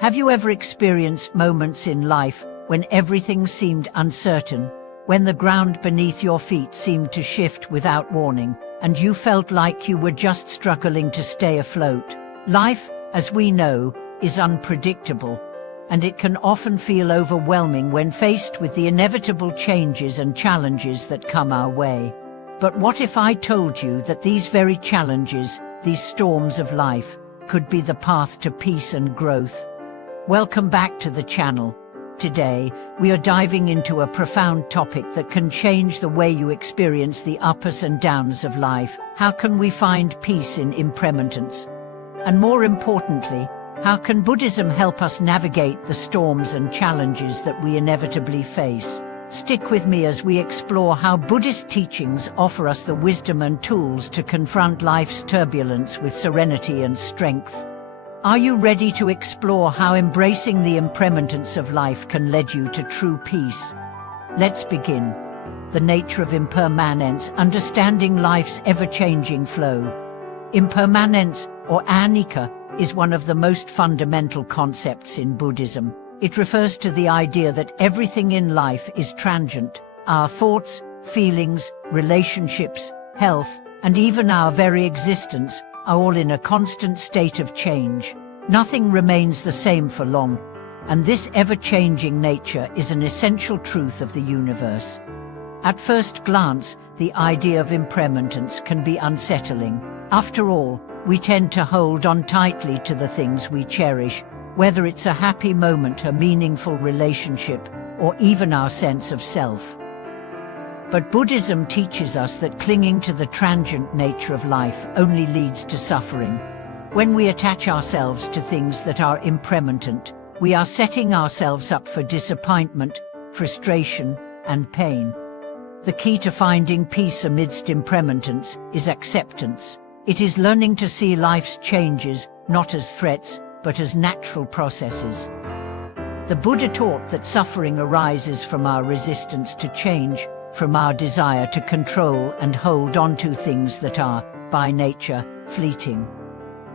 Have you ever experienced moments in life when everything seemed uncertain, when the ground beneath your feet seemed to shift without warning, and you felt like you were just struggling to stay afloat? Life, as we know, is unpredictable, and it can often feel overwhelming when faced with the inevitable changes and challenges that come our way. But what if I told you that these very challenges, these storms of life, could be the path to peace and growth? Welcome back to the channel. Today, we are diving into a profound topic that can change the way you experience the ups and downs of life. How can we find peace in impermanence? And more importantly, how can Buddhism help us navigate the storms and challenges that we inevitably face? Stick with me as we explore how Buddhist teachings offer us the wisdom and tools to confront life's turbulence with serenity and strength. Are you ready to explore how embracing the impermanence of life can lead you to true peace? Let's begin. The nature of impermanence, understanding life's ever-changing flow. Impermanence, or anicca, is one of the most fundamental concepts in Buddhism. It refers to the idea that everything in life is transient. Our thoughts, feelings, relationships, health, and even our very existence are all in a constant state of change. Nothing remains the same for long, and this ever-changing nature is an essential truth of the universe. At first glance, the idea of impermanence can be unsettling. After all, we tend to hold on tightly to the things we cherish, whether it's a happy moment, a meaningful relationship, or even our sense of self. But Buddhism teaches us that clinging to the transient nature of life only leads to suffering. When we attach ourselves to things that are impermanent, we are setting ourselves up for disappointment, frustration, and pain. The key to finding peace amidst impermanence is acceptance. It is learning to see life's changes not as threats, but as natural processes. The Buddha taught that suffering arises from our resistance to change, from our desire to control and hold on to things that are, by nature, fleeting.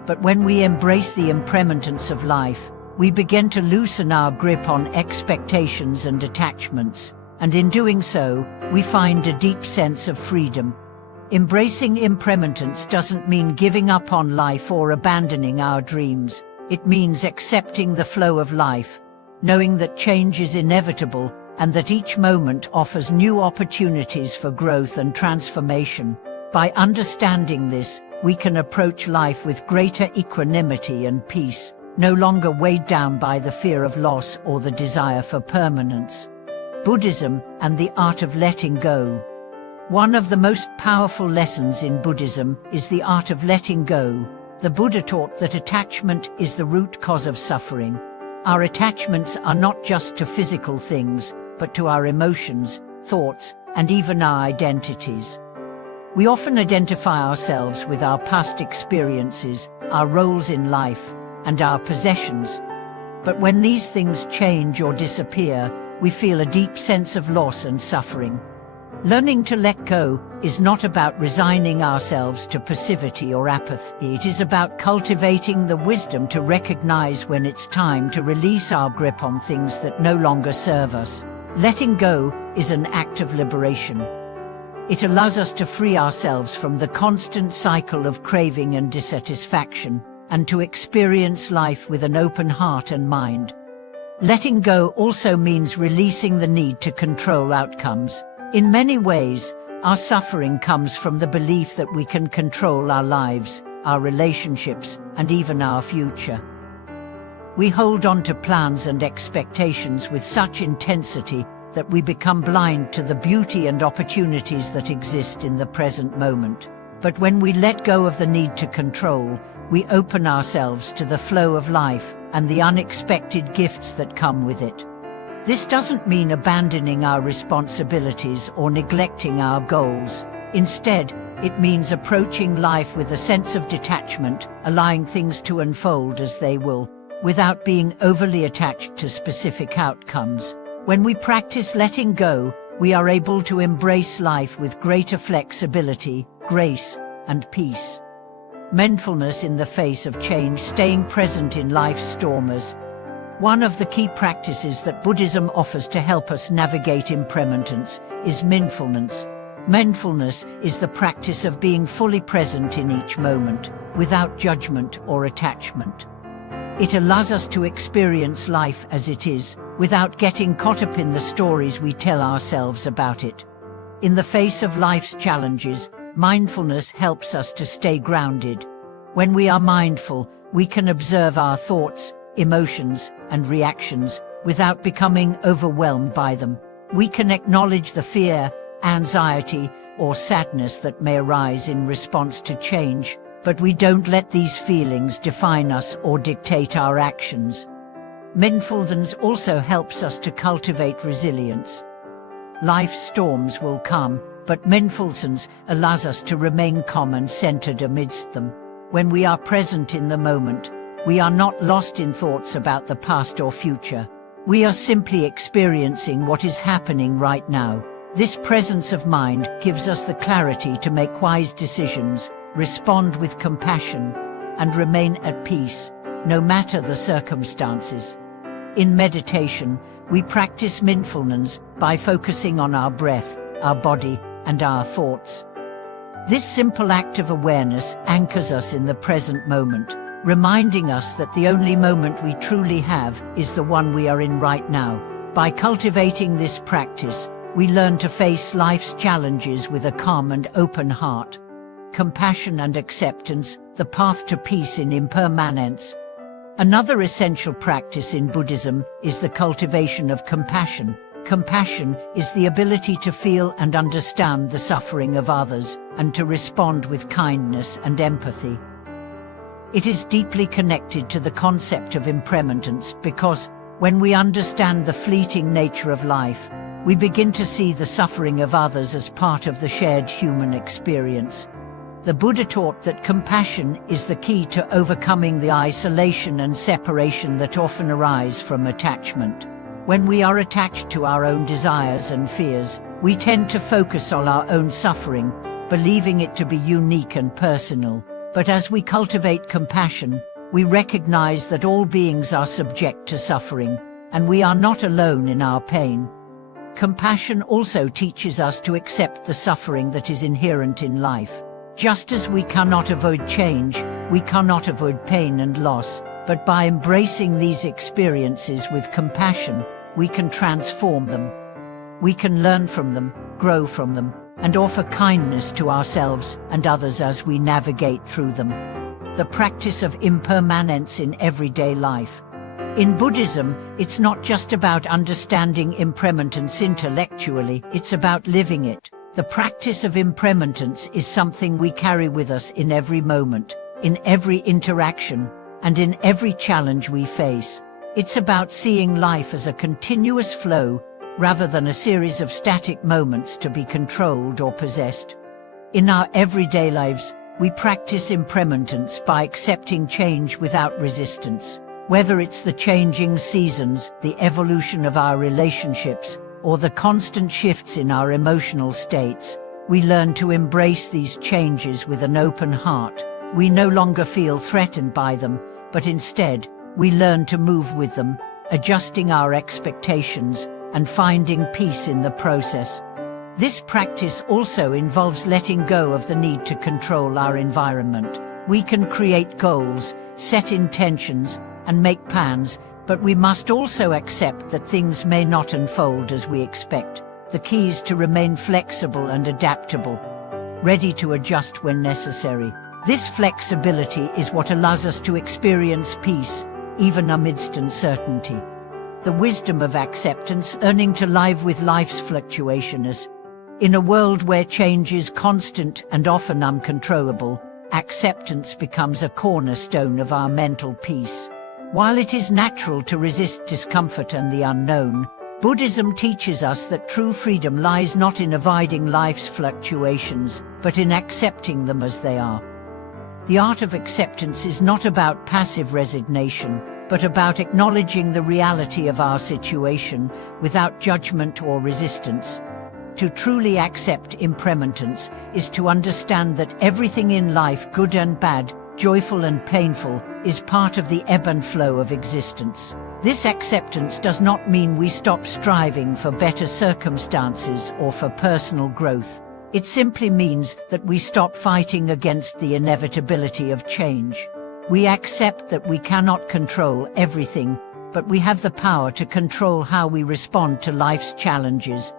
But when we embrace the impermanence of life, we begin to loosen our grip on expectations and attachments, and in doing so, we find a deep sense of freedom. Embracing impermanence doesn't mean giving up on life or abandoning our dreams. It means accepting the flow of life, knowing that change is inevitable and that each moment offers new opportunities for growth and transformation. By understanding this, we can approach life with greater equanimity and peace, no longer weighed down by the fear of loss or the desire for permanence. Buddhism and the art of letting go. One of the most powerful lessons in Buddhism is the art of letting go. The Buddha taught that attachment is the root cause of suffering. Our attachments are not just to physical things, but to our emotions, thoughts, and even our identities. We often identify ourselves with our past experiences, our roles in life, and our possessions. But when these things change or disappear, we feel a deep sense of loss and suffering. Learning to let go is not about resigning ourselves to passivity or apathy. It is about cultivating the wisdom to recognize when it's time to release our grip on things that no longer serve us. Letting go is an act of liberation. It allows us to free ourselves from the constant cycle of craving and dissatisfaction, and to experience life with an open heart and mind. Letting go also means releasing the need to control outcomes. In many ways, our suffering comes from the belief that we can control our lives, our relationships, and even our future. We hold on to plans and expectations with such intensity that we become blind to the beauty and opportunities that exist in the present moment. But when we let go of the need to control, we open ourselves to the flow of life and the unexpected gifts that come with it. This doesn't mean abandoning our responsibilities or neglecting our goals. Instead, it means approaching life with a sense of detachment, allowing things to unfold as they will, without being overly attached to specific outcomes. When we practice letting go, we are able to embrace life with greater flexibility, grace, and peace. Mindfulness in the face of change, staying present in life's storms, One of the key practices that Buddhism offers to help us navigate impermanence is mindfulness. Mindfulness is the practice of being fully present in each moment, without judgment or attachment. It allows us to experience life as it is, without getting caught up in the stories we tell ourselves about it. In the face of life's challenges, mindfulness helps us to stay grounded. When we are mindful, we can observe our thoughts, emotions, and reactions without becoming overwhelmed by them. We can acknowledge the fear, anxiety, or sadness that may arise in response to change, but we don't let these feelings define us or dictate our actions. Mindfulness also helps us to cultivate resilience. Life's storms will come, but mindfulness allows us to remain calm and centered amidst them. When we are present in the moment, we are not lost in thoughts about the past or future. We are simply experiencing what is happening right now. This presence of mind gives us the clarity to make wise decisions, respond with compassion, and remain at peace, no matter the circumstances. In meditation, we practice mindfulness by focusing on our breath, our body, and our thoughts. This simple act of awareness anchors us in the present moment, reminding us that the only moment we truly have is the one we are in right now. By cultivating this practice, we learn to face life's challenges with a calm and open heart. Compassion and acceptance, the path to peace in impermanence. Another essential practice in Buddhism is the cultivation of compassion. Compassion is the ability to feel and understand the suffering of others and to respond with kindness and empathy. It is deeply connected to the concept of impermanence because, when we understand the fleeting nature of life, we begin to see the suffering of others as part of the shared human experience. The Buddha taught that compassion is the key to overcoming the isolation and separation that often arise from attachment. When we are attached to our own desires and fears, we tend to focus on our own suffering, believing it to be unique and personal. But as we cultivate compassion, we recognize that all beings are subject to suffering, and we are not alone in our pain. Compassion also teaches us to accept the suffering that is inherent in life. Just as we cannot avoid change, we cannot avoid pain and loss, but by embracing these experiences with compassion, we can transform them. We can learn from them, grow from them, and offer kindness to ourselves and others as we navigate through them. The practice of impermanence in everyday life. In Buddhism, it's not just about understanding impermanence intellectually, it's about living it. The practice of impermanence is something we carry with us in every moment, in every interaction, and in every challenge we face. It's about seeing life as a continuous flow, rather than a series of static moments to be controlled or possessed. In our everyday lives, we practice impermanence by accepting change without resistance. Whether it's the changing seasons, the evolution of our relationships, or the constant shifts in our emotional states, we learn to embrace these changes with an open heart. We no longer feel threatened by them, but instead, we learn to move with them, adjusting our expectations and finding peace in the process. This practice also involves letting go of the need to control our environment. We can create goals, set intentions, and make plans, but we must also accept that things may not unfold as we expect. The key is to remain flexible and adaptable, ready to adjust when necessary. This flexibility is what allows us to experience peace, even amidst uncertainty. The wisdom of acceptance, learning to live with life's fluctuations. In a world where change is constant and often uncontrollable, acceptance becomes a cornerstone of our mental peace. While it is natural to resist discomfort and the unknown, Buddhism teaches us that true freedom lies not in avoiding life's fluctuations, but in accepting them as they are. The art of acceptance is not about passive resignation, but about acknowledging the reality of our situation without judgment or resistance. To truly accept impermanence is to understand that everything in life, good and bad, joyful and painful, is part of the ebb and flow of existence. This acceptance does not mean we stop striving for better circumstances or for personal growth. It simply means that we stop fighting against the inevitability of change. We accept that we cannot control everything, but we have the power to control how we respond to life's challenges.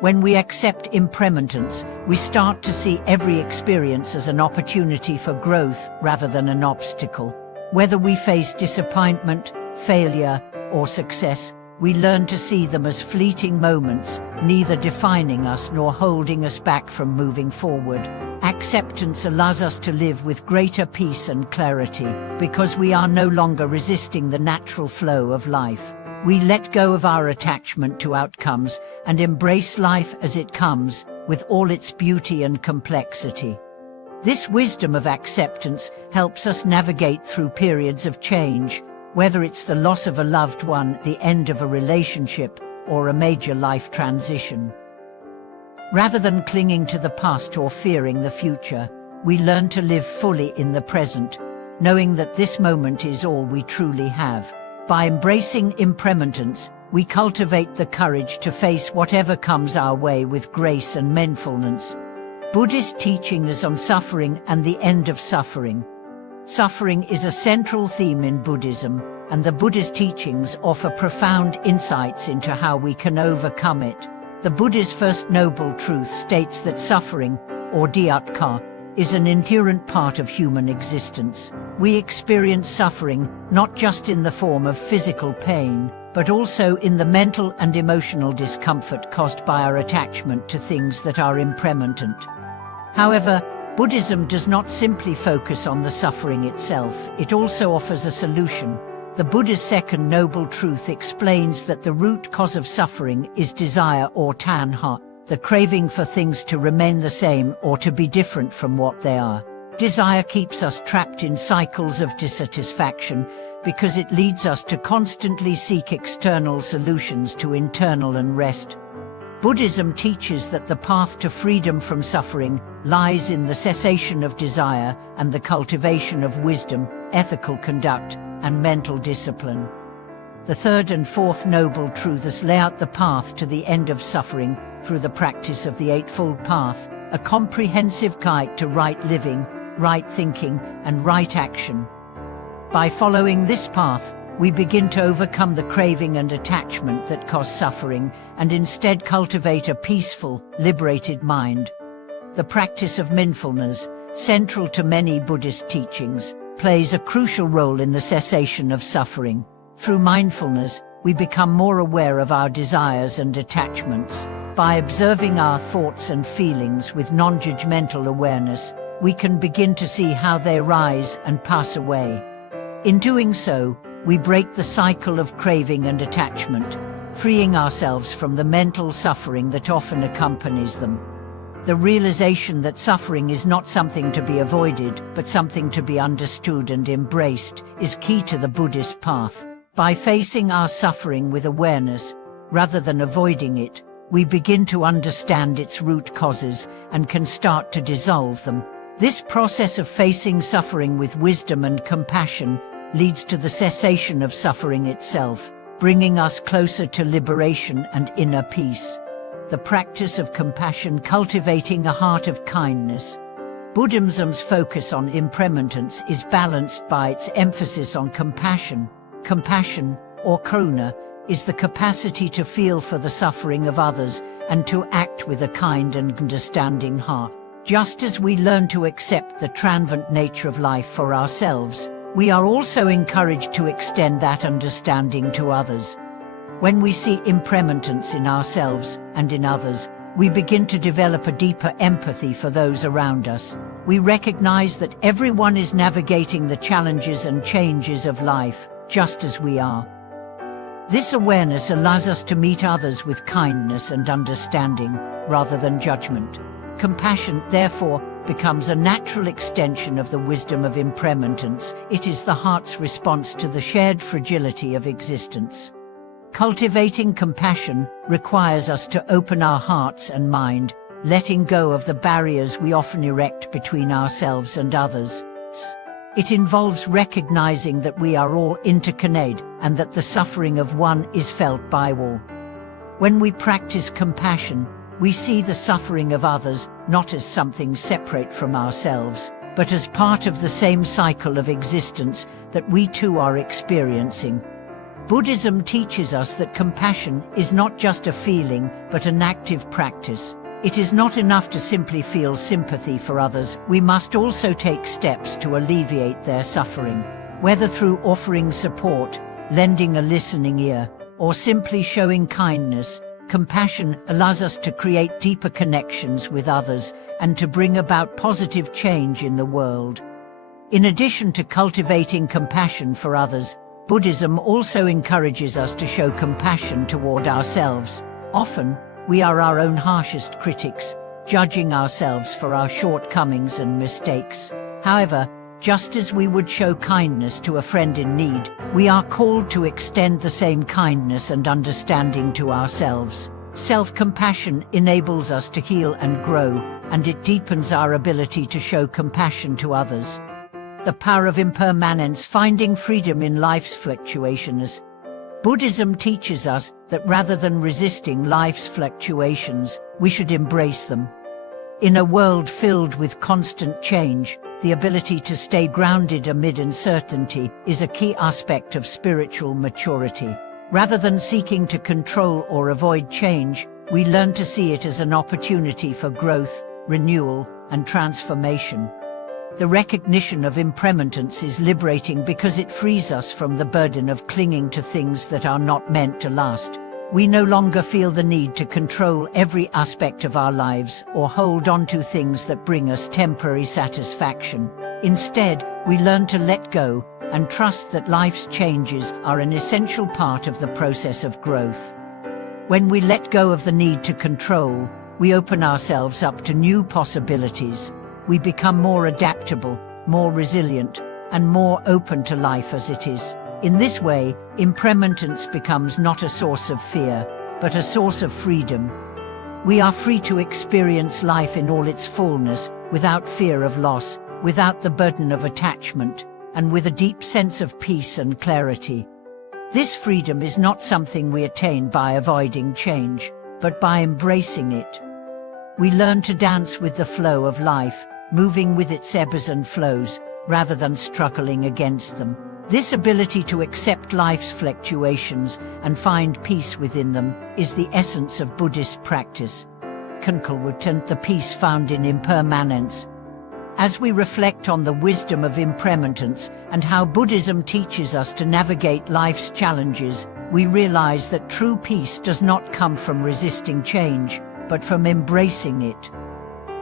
When we accept impermanence, we start to see every experience as an opportunity for growth rather than an obstacle. Whether we face disappointment, failure, or success, we learn to see them as fleeting moments, neither defining us nor holding us back from moving forward. Acceptance allows us to live with greater peace and clarity, because we are no longer resisting the natural flow of life. We let go of our attachment to outcomes and embrace life as it comes, with all its beauty and complexity. This wisdom of acceptance helps us navigate through periods of change, whether it's the loss of a loved one, the end of a relationship, or a major life transition. Rather than clinging to the past or fearing the future, we learn to live fully in the present, knowing that this moment is all we truly have. By embracing impermanence, we cultivate the courage to face whatever comes our way with grace and mindfulness. Buddhist teaching is on suffering and the end of suffering. Suffering is a central theme in Buddhism, and the Buddha's teachings offer profound insights into how we can overcome it. The Buddha's first noble truth states that suffering, or dukkha, is an inherent part of human existence. We experience suffering not just in the form of physical pain, but also in the mental and emotional discomfort caused by our attachment to things that are impermanent. However, Buddhism does not simply focus on the suffering itself, it also offers a solution. The Buddha's second noble truth explains that the root cause of suffering is desire or tanha, the craving for things to remain the same or to be different from what they are. Desire keeps us trapped in cycles of dissatisfaction because it leads us to constantly seek external solutions to internal unrest. Buddhism teaches that the path to freedom from suffering lies in the cessation of desire and the cultivation of wisdom, ethical conduct, and mental discipline. The third and fourth noble truths lay out the path to the end of suffering through the practice of the Eightfold Path, a comprehensive guide to right living, right thinking, and right action. By following this path, we begin to overcome the craving and attachment that cause suffering and instead cultivate a peaceful, liberated mind. The practice of mindfulness, central to many Buddhist teachings, plays a crucial role in the cessation of suffering. Through mindfulness, we become more aware of our desires and attachments. By observing our thoughts and feelings with non-judgmental awareness, we can begin to see how they rise and pass away. In doing so, we break the cycle of craving and attachment, freeing ourselves from the mental suffering that often accompanies them. The realization that suffering is not something to be avoided, but something to be understood and embraced, is key to the Buddhist path. By facing our suffering with awareness, rather than avoiding it, we begin to understand its root causes and can start to dissolve them. This process of facing suffering with wisdom and compassion leads to the cessation of suffering itself, bringing us closer to liberation and inner peace. The practice of compassion, cultivating a heart of kindness. Buddhism's focus on impermanence is balanced by its emphasis on compassion. Compassion, or karuna, is the capacity to feel for the suffering of others and to act with a kind and understanding heart. Just as we learn to accept the transient nature of life for ourselves, we are also encouraged to extend that understanding to others. When we see impermanence in ourselves and in others, we begin to develop a deeper empathy for those around us. We recognize that everyone is navigating the challenges and changes of life, just as we are. This awareness allows us to meet others with kindness and understanding, rather than judgment. Compassion, therefore, becomes a natural extension of the wisdom of impermanence. It is the heart's response to the shared fragility of existence. Cultivating compassion requires us to open our hearts and mind, letting go of the barriers we often erect between ourselves and others. It involves recognizing that we are all interconnected and that the suffering of one is felt by all. When we practice compassion, we see the suffering of others not as something separate from ourselves, but as part of the same cycle of existence that we too are experiencing. Buddhism teaches us that compassion is not just a feeling, but an active practice. It is not enough to simply feel sympathy for others. We must also take steps to alleviate their suffering. Whether through offering support, lending a listening ear, or simply showing kindness, compassion allows us to create deeper connections with others and to bring about positive change in the world. In addition to cultivating compassion for others, Buddhism also encourages us to show compassion toward ourselves. Often, we are our own harshest critics, judging ourselves for our shortcomings and mistakes. However, just as we would show kindness to a friend in need, we are called to extend the same kindness and understanding to ourselves. Self-compassion enables us to heal and grow, and it deepens our ability to show compassion to others. The power of impermanence, finding freedom in life's fluctuations. Buddhism teaches us that rather than resisting life's fluctuations, we should embrace them. In a world filled with constant change, the ability to stay grounded amid uncertainty is a key aspect of spiritual maturity. Rather than seeking to control or avoid change, we learn to see it as an opportunity for growth, renewal, and transformation. The recognition of impermanence is liberating because it frees us from the burden of clinging to things that are not meant to last. We no longer feel the need to control every aspect of our lives or hold on to things that bring us temporary satisfaction. Instead, we learn to let go and trust that life's changes are an essential part of the process of growth. When we let go of the need to control, we open ourselves up to new possibilities. We become more adaptable, more resilient, and more open to life as it is. In this way, impermanence becomes not a source of fear, but a source of freedom. We are free to experience life in all its fullness, without fear of loss, without the burden of attachment, and with a deep sense of peace and clarity. This freedom is not something we attain by avoiding change, but by embracing it. We learn to dance with the flow of life, moving with its ebbs and flows, rather than struggling against them. This ability to accept life's fluctuations and find peace within them is the essence of Buddhist practice. The peace found in impermanence. As we reflect on the wisdom of impermanence and how Buddhism teaches us to navigate life's challenges, we realize that true peace does not come from resisting change, but from embracing it.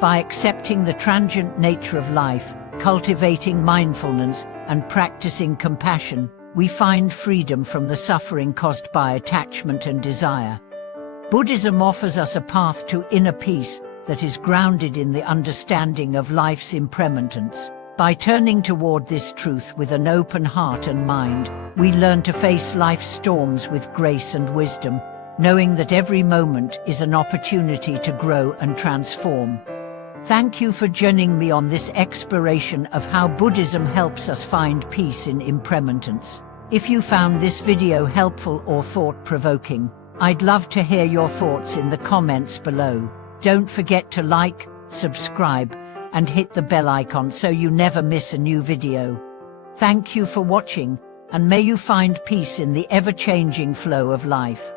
By accepting the transient nature of life, cultivating mindfulness, and practicing compassion, we find freedom from the suffering caused by attachment and desire. Buddhism offers us a path to inner peace that is grounded in the understanding of life's impermanence. By turning toward this truth with an open heart and mind, we learn to face life's storms with grace and wisdom, knowing that every moment is an opportunity to grow and transform. Thank you for joining me on this exploration of how Buddhism helps us find peace in impermanence. If you found this video helpful or thought-provoking, I'd love to hear your thoughts in the comments below. Don't forget to like, subscribe, and hit the bell icon so you never miss a new video. Thank you for watching, and may you find peace in the ever-changing flow of life.